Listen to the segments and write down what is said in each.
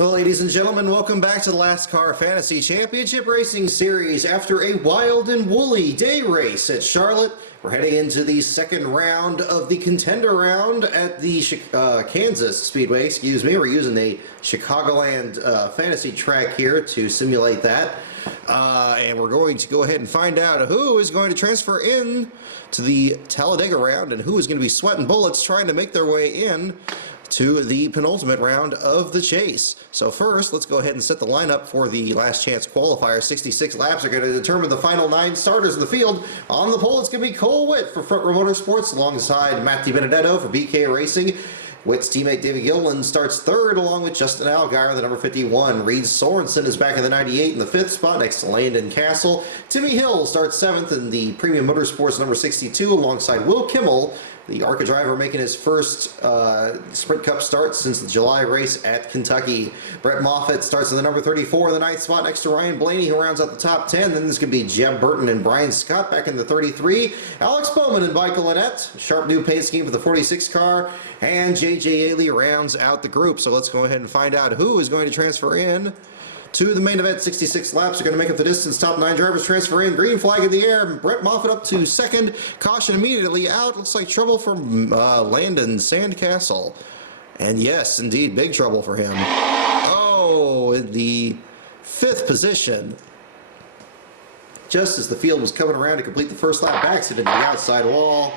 Well, ladies and gentlemen, welcome back to the LASTCAR Fantasy Championship Racing Series. After a wild and woolly day race at Charlotte, we're heading into the second round of the contender round at the Kansas Speedway. We're using a Chicagoland fantasy track here to simulate that. And we're going to go ahead and find out who is going to transfer in to the Talladega round and who is going to be sweating bullets trying to make their way in to the penultimate round of the chase. So first, let's go ahead and set the lineup for the last chance qualifier. 66 laps are going to determine the final 9 starters in the field. On the pole, it's going to be Cole Witt for Front Row Motorsports alongside Matt DiBenedetto for BK Racing. Witt's teammate David Gilliland starts third along with Justin Allgaier, the number 51. Reed Sorensen is back in the 98 in the 5th spot next to Landon Castle. Timmy Hill starts 7th in the Premium Motorsports number 62 alongside Will Kimmel, the ARCA driver making his first Sprint Cup start since the July race at Kentucky. Brett Moffitt starts in the number 34 in the 9th spot next to Ryan Blaney, who rounds out the top 10. Then there's going to be Jeb Burton and Brian Scott back in the 33. Alex Bowman and Michael Annett. Sharp new paint scheme for the 46 car. And J.J. Ailey rounds out the group. So let's go ahead and find out who is going to transfer in to the main event. 66 laps are going to make up the distance. Top 9 drivers transfer in. Green flag in the air. Brett Moffitt up to second. Caution immediately out. Looks like trouble for Landon Sandcastle. And yes, indeed, big trouble for him. Oh, in the 5th position. Just as the field was coming around to complete the first lap, backs it into the outside wall.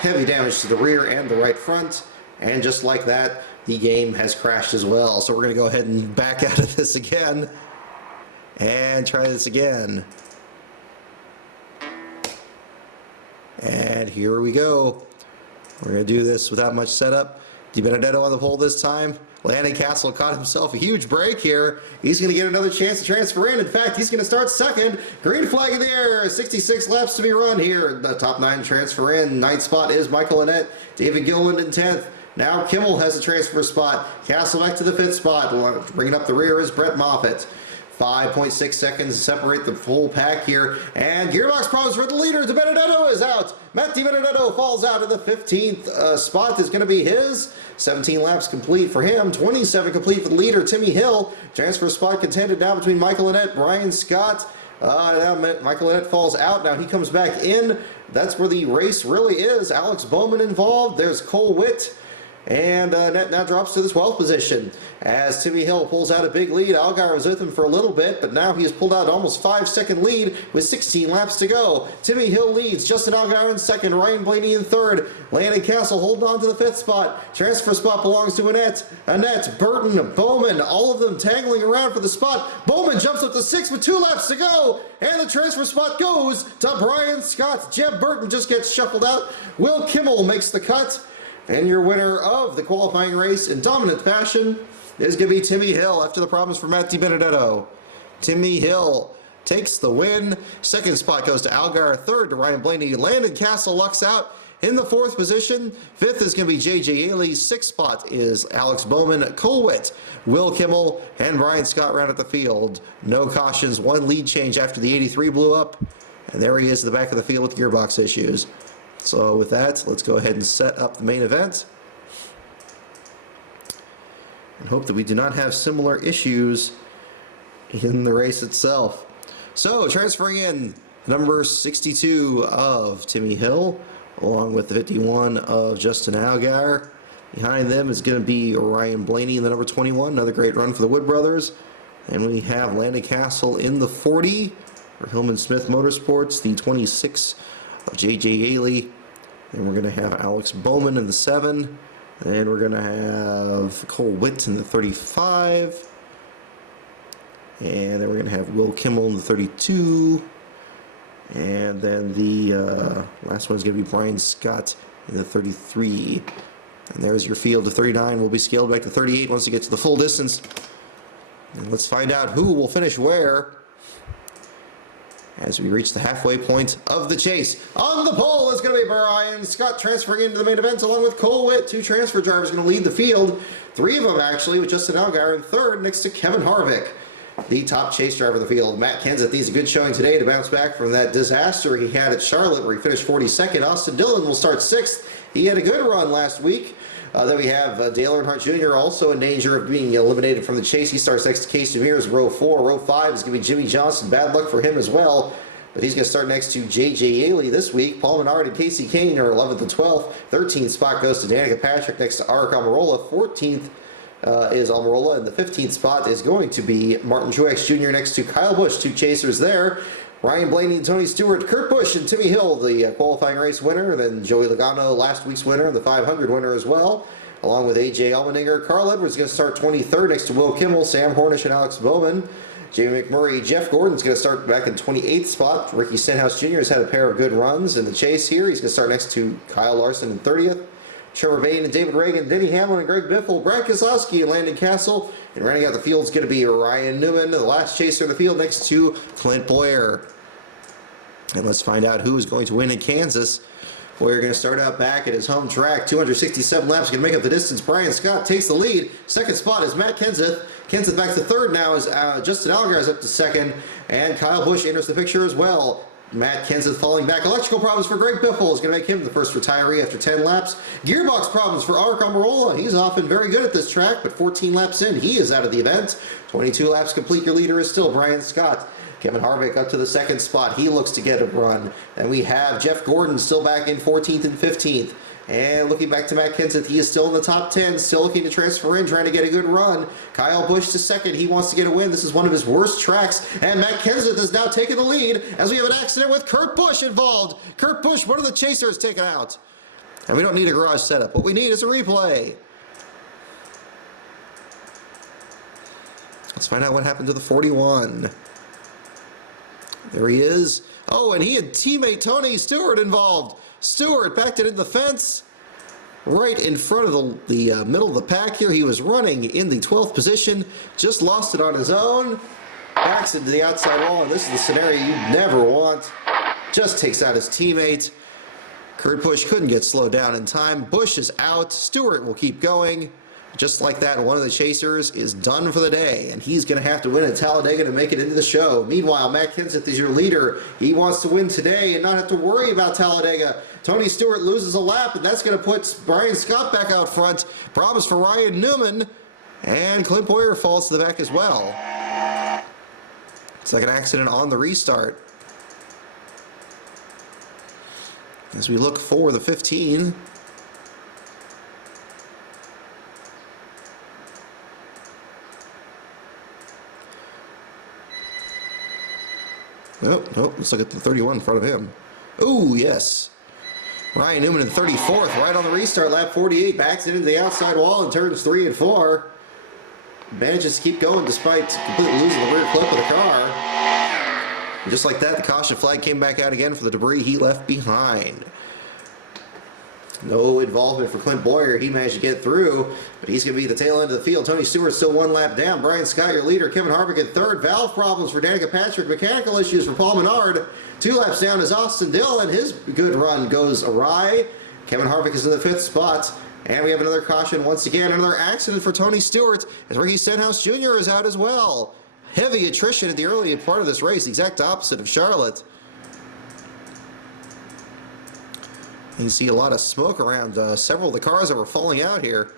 Heavy damage to the rear and the right front. And just like that, the game has crashed as well. So we're going to go ahead and back out of this again and try this again. And here we go. We're going to do this without much setup. DiBenedetto on the pole this time. Landon Castle caught himself a huge break here. He's going to get another chance to transfer in. In fact, he's going to start second. Green flag in the air. 66 laps to be run here. The top 9 transfer in. 9th spot is Michael Annett. David Gilliland in 10th. Now Kimmel has a transfer spot. Castle back to the 5th spot. Bringing up the rear is Brett Moffitt. 5.6 seconds to separate the full pack here. And gearbox problems for the leader. DiBenedetto is out. Matt DiBenedetto falls out of the 15th spot. Is going to be his. 17 laps complete for him. 27 complete for the leader, Timmy Hill. Transfer spot contended now between Michael Annett, Brian Scott. Now Michael Annett falls out. Now he comes back in. That's where the race really is. Alex Bowman involved. There's Cole Witt. And Annett now drops to the 12th position as Timmy Hill pulls out a big lead. Allgaier was with him for a little bit, but now he has pulled out almost 5-second lead with 16 laps to go. Timmy Hill leads. Justin Allgaier in 2nd. Ryan Blaney in 3rd. Landon Castle holding on to the 5th spot. Transfer spot belongs to Annett. Annett, Burton, Bowman, all of them tangling around for the spot. Bowman jumps up to 6th with 2 laps to go. And the transfer spot goes to Brian Scott. Jeb Burton just gets shuffled out. Will Kimmel makes the cut. And your winner of the qualifying race in dominant fashion is going to be Timmy Hill after the problems for Matt DiBenedetto. Timmy Hill takes the win. 2nd spot goes to Allgaier. 3rd to Ryan Blaney. Landon Castle lucks out in the 4th position. 5th is going to be J.J. Ailey. 6th spot is Alex Bowman, Cole Witt, Will Kimmel, and Brian Scott round at the field. No cautions. 1 lead change after the 83 blew up. And there he is at the back of the field with gearbox issues. So with that, let's go ahead and set up the main event and hope that we do not have similar issues in the race itself. So transferring in number 62 of Timmy Hill along with the 51 of Justin Allgaier. Behind them is going to be Ryan Blaney in the number 21, another great run for the Wood brothers. And we have Landon Castle in the 40 for Hillman Smith Motorsports, the 26 of J.J. Ailey, and we're going to have Alex Bowman in the 7, and we're going to have Cole Witt in the 35, and then we're going to have Will Kimmel in the 32, and then the last one is going to be Brian Scott in the 33, and there's your field of 39. Will be scaled back to 38 once you get to the full distance, and let's find out who will finish where as we reach the halfway point of the chase. On the pole is going to be Brian Scott transferring into the main event along with Cole Witt. 2 transfer drivers going to lead the field. 3 of them actually with Justin Allgaier in 3rd next to Kevin Harvick, the top chase driver of the field. Matt Kenseth needs a good showing today to bounce back from that disaster he had at Charlotte where he finished 42nd. Austin Dillon will start 6th. He had a good run last week. Then we have Dale Earnhardt Jr. also in danger of being eliminated from the chase. He starts next to Case Demere's row 4. Row 5 is going to be Jimmy Johnson. Bad luck for him as well. But he's going to start next to J.J. Yaley this week. Paul Menard and Casey Kane are 11th and 12th. 13th spot goes to Danica Patrick next to Arik Almirola. 14th is Almirola, and the 15th spot is going to be Martin Truex Jr. next to Kyle Busch. 2 chasers there. Ryan Blaney and Tony Stewart, Kurt Busch and Timmy Hill, the qualifying race winner. Then Joey Logano, last week's winner, the 500 winner as well, along with A.J. Allmendinger. Carl Edwards is going to start 23rd next to Will Kimmel, Sam Hornish, and Alex Bowman. Jamie McMurray, Jeff Gordon's going to start back in 28th spot. Ricky Stenhouse Jr. has had a pair of good runs in the chase here. He's going to start next to Kyle Larson in 30th. Trevor Bayne and David Reagan, Denny Hamlin and Greg Biffle, Brad Keselowski and Landon Castle. And running out the field is going to be Ryan Newman, the last chaser in the field, next to Clint Boyer. And let's find out who is going to win in Kansas. Boyer going to start out back at his home track. 267 laps, going to make up the distance. Brian Scott takes the lead. Second spot is Matt Kenseth. Kenseth back to third now as Justin Allgaier is up to second. And Kyle Busch enters the picture as well. Matt Kenseth falling back. Electrical problems for Greg Biffle is going to make him the first retiree after 10 laps. Gearbox problems for Arik Almirola. He's often very good at this track, but 14 laps in, he is out of the event. 22 laps complete. Your leader is still Brian Scott. Kevin Harvick up to the second spot. He looks to get a run. And we have Jeff Gordon still back in 14th and 15th. And looking back to Matt Kenseth, he is still in the top 10, still looking to transfer in, trying to get a good run. Kyle Busch to second. He wants to get a win. This is one of his worst tracks. And Matt Kenseth has now taken the lead as we have an accident with Kurt Busch involved. Kurt Busch, one of the chasers, taken out. And we don't need a garage setup. What we need is a replay. Let's find out what happened to the 41. There he is. Oh, and he had teammate Tony Stewart involved. Stewart backed it in the fence right in front of the middle of the pack here. He was running in the 12th position, just lost it on his own, backs into the outside wall, and this is the scenario you never want. Just takes out his teammate. Kurt Busch couldn't get slowed down in time. Busch is out. Stewart will keep going. Just like that, one of the chasers is done for the day, and he's going to have to win at Talladega to make it into the show. Meanwhile, Matt Kenseth is your leader. He wants to win today and not have to worry about Talladega. Tony Stewart loses a lap, and that's going to put Brian Scott back out front. Problems for Ryan Newman, and Clint Boyer falls to the back as well. It's like an accident on the restart. As we look for the 15. Nope, let's look at the 31 in front of him. Oh, yes. Ryan Newman in 34th, right on the restart, lap 48, backs it into the outside wall in turns 3 and 4. Manages to keep going despite completely losing the rear clip of the car. And just like that, the caution flag came back out again for the debris he left behind. No involvement for Clint Boyer. He managed to get through, but he's going to be the tail end of the field. Tony Stewart still one lap down. Brian Scott, your leader. Kevin Harvick in third. Valve problems for Danica Patrick. Mechanical issues for Paul Menard. 2 laps down is Austin Dillon. His good run goes awry. Kevin Harvick is in the 5th spot. And we have another caution once again. Another accident for Tony Stewart as Ricky Stenhouse Jr. is out as well. Heavy attrition at the early part of this race. The exact opposite of Charlotte. You see a lot of smoke around several of the cars that were falling out here.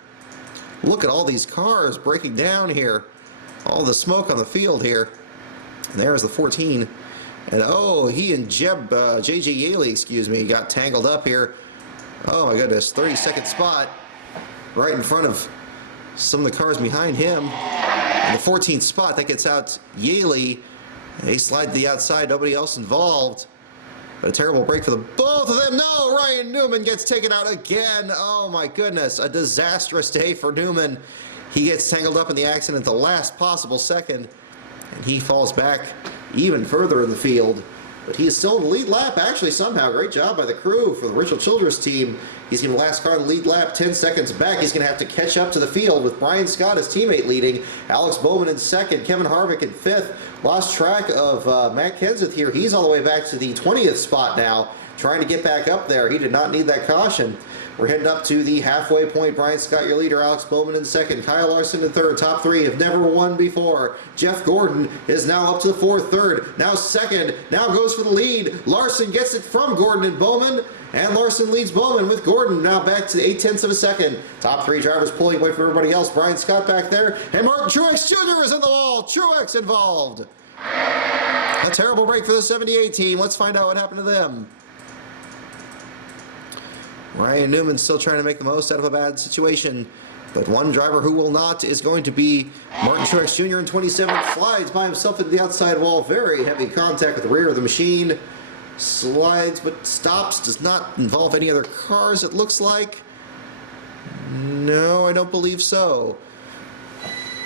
Look at all these cars breaking down here. All the smoke on the field here. And there's the 14. And oh, he and J.J. Yaley, excuse me, got tangled up here. Oh my goodness, 32nd spot. Right in front of some of the cars behind him. And the 14th spot, that gets out Yaley. And they slide to the outside, nobody else involved. But a terrible break for the both of them. No, Ryan Newman gets taken out again. Oh my goodness, a disastrous day for Newman. He gets tangled up in the accident at the last possible second, and he falls back even further in the field. But he is still in the lead lap, actually, somehow. Great job by the crew for the Richard Childress team. He's going to last car in the lead lap, 10 seconds back. He's going to have to catch up to the field with Brian Scott, his teammate, leading. Alex Bowman in second, Kevin Harvick in 5th. Lost track of Matt Kenseth here. He's all the way back to the 20th spot now, trying to get back up there. He did not need that caution. We're heading up to the halfway point. Brian Scott, your leader. Alex Bowman in second. Kyle Larson in third. Top three have never won before. Jeff Gordon is now up to the fourth. Third, now second. Now goes for the lead. Larson gets it from Gordon and Bowman. And Larson leads Bowman with Gordon now back to 0.8 of a second. Top three drivers pulling away from everybody else. Brian Scott back there. And Martin Truex Jr. is in the wall. Truex involved. A terrible break for the 78 team. Let's find out what happened to them. Ryan Newman still trying to make the most out of a bad situation. But one driver who will not is going to be Martin Truex Jr. in 27th. Slides by himself into the outside wall. Very heavy contact with the rear of the machine. Slides but stops. Does not involve any other cars, it looks like. No, I don't believe so.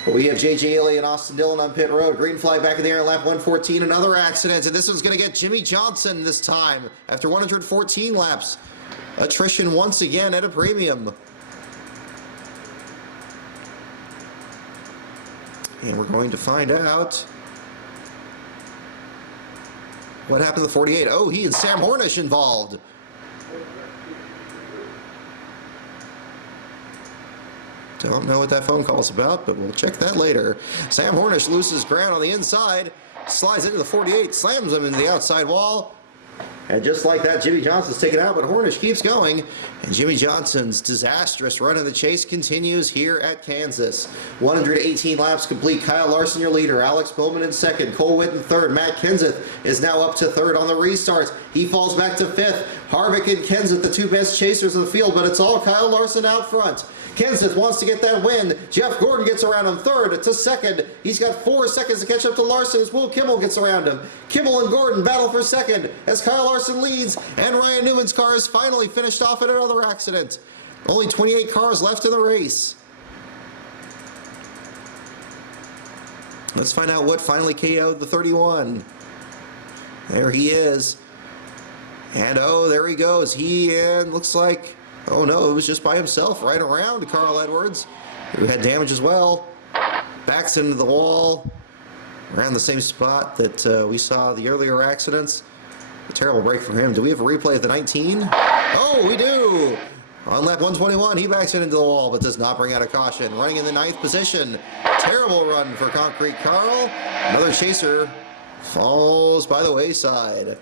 But we have J.J. Ely and Austin Dillon on pit road. Green flag back in the air in lap 114. Another accident, and this one's going to get Jimmy Johnson this time after 114 laps. Attrition once again at a premium. And we're going to find out what happened to the 48. Oh, he and Sam Hornish involved. Don't know what that phone call's about, but we'll check that later. Sam Hornish loses ground on the inside, slides into the 48, slams him into the outside wall. And just like that, Jimmy Johnson's taken out, but Hornish keeps going. And Jimmy Johnson's disastrous run of the chase continues here at Kansas. 118 laps complete. Kyle Larson, your leader. Alex Bowman in second. Cole Whitt in third. Matt Kenseth is now up to third on the restarts. He falls back to fifth. Harvick and Kenseth, the two best chasers in the field, but it's all Kyle Larson out front. Kenseth wants to get that win. Jeff Gordon gets around him third to second. He's got 4 seconds to catch up to Larson as Will Kimmel gets around him. Kimmel and Gordon battle for second as Kyle Larson leads, and Ryan Newman's car is finally finished off in another accident. Only 28 cars left in the race. Let's find out what finally KO'd the 31. There he is. And oh, there he goes. He and looks like, oh no, it was just by himself right around Carl Edwards, who had damage as well. Backs into the wall, around the same spot that we saw the earlier accidents. A terrible break for him. Do we have a replay of the 19? Oh, we do! On lap 121, he backs it into the wall, but does not bring out a caution. Running in the 9th position. Terrible run for Concrete Carl. Another chaser falls by the wayside.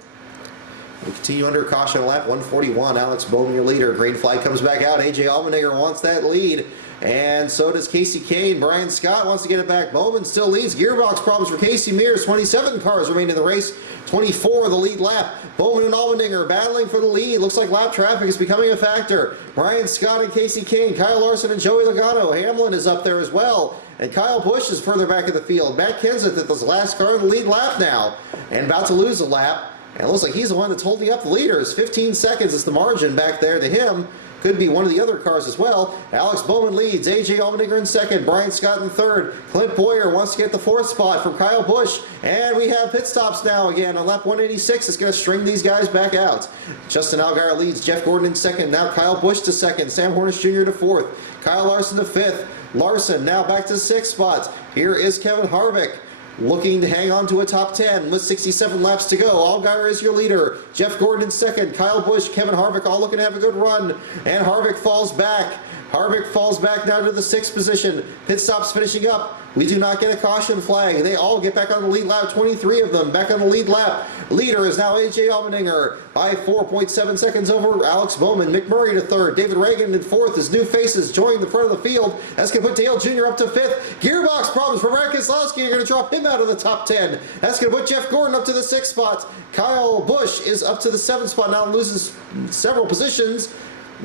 We continue under caution on lap 141. Alex Bowman, your leader. Green flag comes back out. AJ Allmendinger wants that lead. And so does Casey Kane. Brian Scott wants to get it back. Bowman still leads. Gearbox problems for Casey Mears. 27 cars remain in the race. 24 the lead lap. Bowman and Allmendinger battling for the lead. Looks like lap traffic is becoming a factor. Brian Scott and Casey Kane. Kyle Larson and Joey Logano. Hamlin is up there as well. And Kyle Busch is further back in the field. Matt Kenseth at this last car in the lead lap now. And about to lose a lap. And it looks like he's the one that's holding up the leaders. 15 seconds is the margin back there to him. Could be one of the other cars as well. Alex Bowman leads. AJ Allmendinger in second. Brian Scott in third. Clint Boyer wants to get the 4th spot from Kyle Busch. And we have pit stops now again on lap 186. It's going to string these guys back out. Justin Allgaier leads. Jeff Gordon in second. Now Kyle Busch to second. Sam Hornish Jr. to 4th. Kyle Larson to 5th. Larson now back to 6th spot. Here is Kevin Harvick, looking to hang on to a top 10 with 67 laps to go. Allgaier is your leader. Jeff Gordon in second. Kyle Busch, Kevin Harvick all looking to have a good run. And Harvick falls back. Harvick falls back down to the 6th position. Pit stops finishing up. We do not get a caution flag. They all get back on the lead lap. 23 of them back on the lead lap. Leader is now AJ Allmendinger by 4.7 seconds over Alex Bowman. Mick Murray to 3rd. David Reagan in 4th as new faces join the front of the field. That's going to put Dale Jr. up to 5th. Gearbox problems for Mark Keselowski are going to drop him out of the top 10. That's going to put Jeff Gordon up to the 6th spot. Kyle Busch is up to the 7th spot now and loses several positions.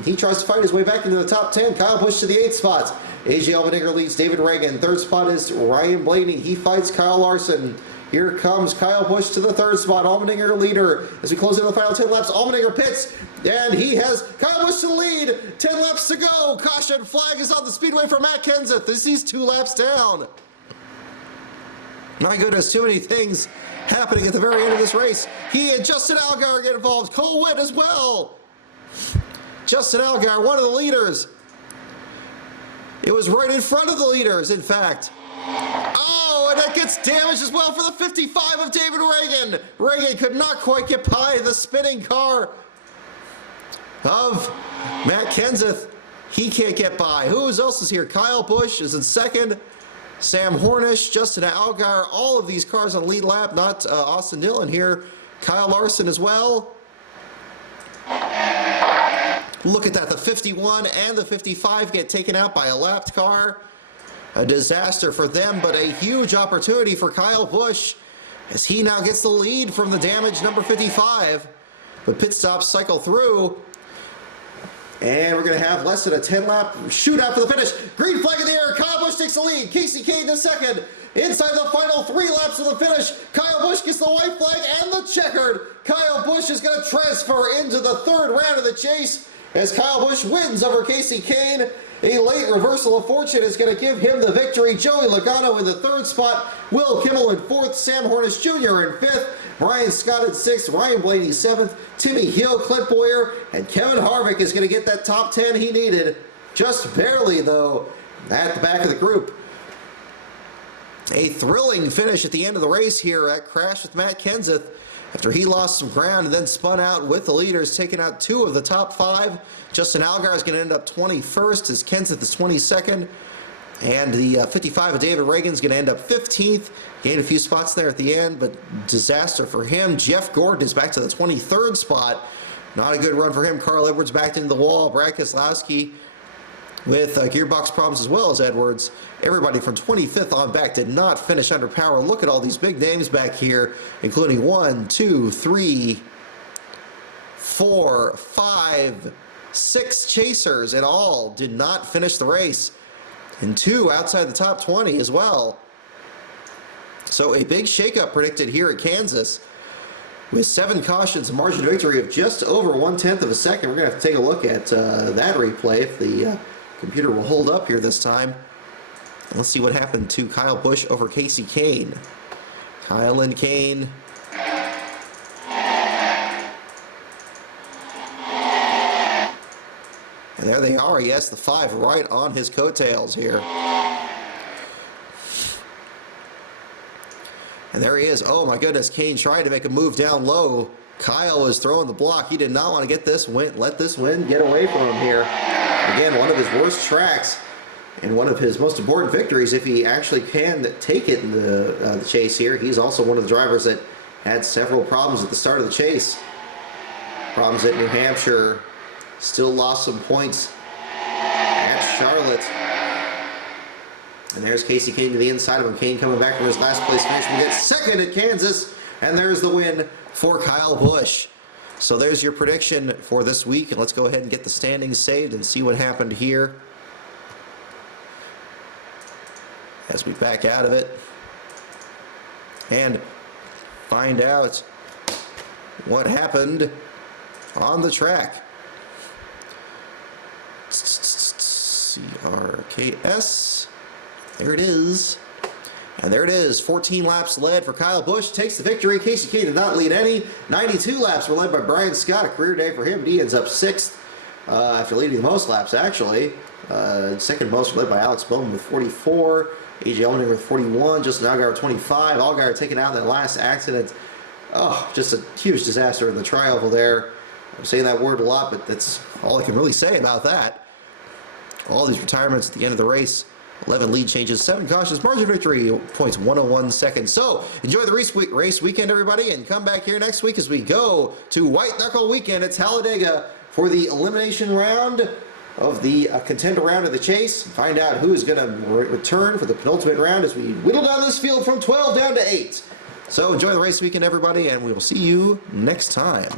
He tries to fight his way back into the top 10. Kyle Busch to the 8th spot. AJ Allmendinger leads David Reagan. 3rd spot is Ryan Blaney. He fights Kyle Larson. Here comes Kyle Busch to the 3rd spot. Allmendinger leader. As we close in the final 10 laps, Allmendinger pits. And he has Kyle Busch to the lead. 10 laps to go. Caution flag is on the speedway for Matt Kenseth. This is 2 laps down. My goodness, too many things happening at the very end of this race. He and Justin Allgaier get involved. Cole Whitt as well. Justin Allgaier, one of the leaders. It was right in front of the leaders, in fact. Oh, and that gets damaged as well for the 55 of David Reagan. Reagan could not quite get by the spinning car. of Matt Kenseth. He can't get by. Who else is here? Kyle Busch is in second. Sam Hornish, Justin Allgaier, all of these cars on lead lap, not Austin Dillon here. Kyle Larson as well. Look at that, the 51 and the 55 get taken out by a lapped car. A disaster for them, but a huge opportunity for Kyle Busch as he now gets the lead from the damaged number 55. But pit stops cycle through. And we're going to have less than a 10-lap shootout for the finish. Green flag in the air. Kyle Busch takes the lead. Casey Kane in second. Inside the final 3 laps of the finish, Kyle Busch gets the white flag and the checkered. Kyle Busch is going to transfer into the 3rd round of the chase as Kyle Busch wins over Casey Kane. A late reversal of fortune is going to give him the victory. Joey Logano in the 3rd spot. Will Kimmel in 4th. Sam Hornish Jr. in 5th. Brian Scott in 6th. Ryan Blaney 7th. Timmy Hill, Clint Boyer, and Kevin Harvick is going to get that top 10 he needed. Just barely, though, at the back of the group. A thrilling finish at the end of the race here at Crash with Matt Kenseth after he lost some ground and then spun out with the leaders, taking out 2 of the top 5. Justin Allgaier is going to end up 21st as Kenseth is 22nd. And the 55 of David Reagan is going to end up 15th. Gained a few spots there at the end, but disaster for him. Jeff Gordon is back to the 23rd spot. Not a good run for him. Carl Edwards backed into the wall. Brad Keselowski with gearbox problems as well as Edwards. Everybody from 25th on back did not finish under power. Look at all these big names back here, including 1, 2, 3, 4, 5, 6 chasers in all did not finish the race. And 2 outside the top 20 as well. So a big shakeup predicted here at Kansas with 7 cautions, a margin of victory of just over 1/10 of a second. We're going to have to take a look at that replay if the computer will hold up here this time. And let's see what happened to Kyle Busch over Casey Kane. Kyle and Kane. And there they are, yes, the 5 right on his coattails here. And there he is. Oh my goodness, Kane trying to make a move down low. Kyle is throwing the block. He did not want to get this win, let this win get away from him here. Again, one of his worst tracks and one of his most important victories if he actually can take it in the chase here. He's also one of the drivers that had several problems at the start of the chase. Problems at New Hampshire. Still lost some points at Charlotte. And there's Casey Kane to the inside of him. Kane coming back from his last place finish. We get second at Kansas. And there's the win for Kyle Busch. So there's your prediction for this week. And let's go ahead and get the standings saved and see what happened here as we back out of it and find out what happened on the track. CRKS. There it is. And there it is. 14 laps led for Kyle Busch. Takes the victory. Casey Kane did not lead any. 92 laps were led by Brian Scott. A career day for him. He ends up 6th after leading the most laps, actually. Second most led by Alex Bowman with 44. AJ Allmendinger with 41. Justin Allgaier with 25. Allgaier taken out in that last accident. Oh, just a huge disaster in the tri-oval there. I'm saying that word a lot, but that's all I can really say about that. All these retirements at the end of the race. 11 lead changes, 7 cautions, margin of victory, points 101 seconds. So enjoy the race weekend, everybody, and come back here next week as we go to White Knuckle Weekend at Talladega for the elimination round of the contender round of the chase. Find out who is going to return for the penultimate round as we whittle down this field from 12 down to 8. So enjoy the race weekend, everybody, and we will see you next time.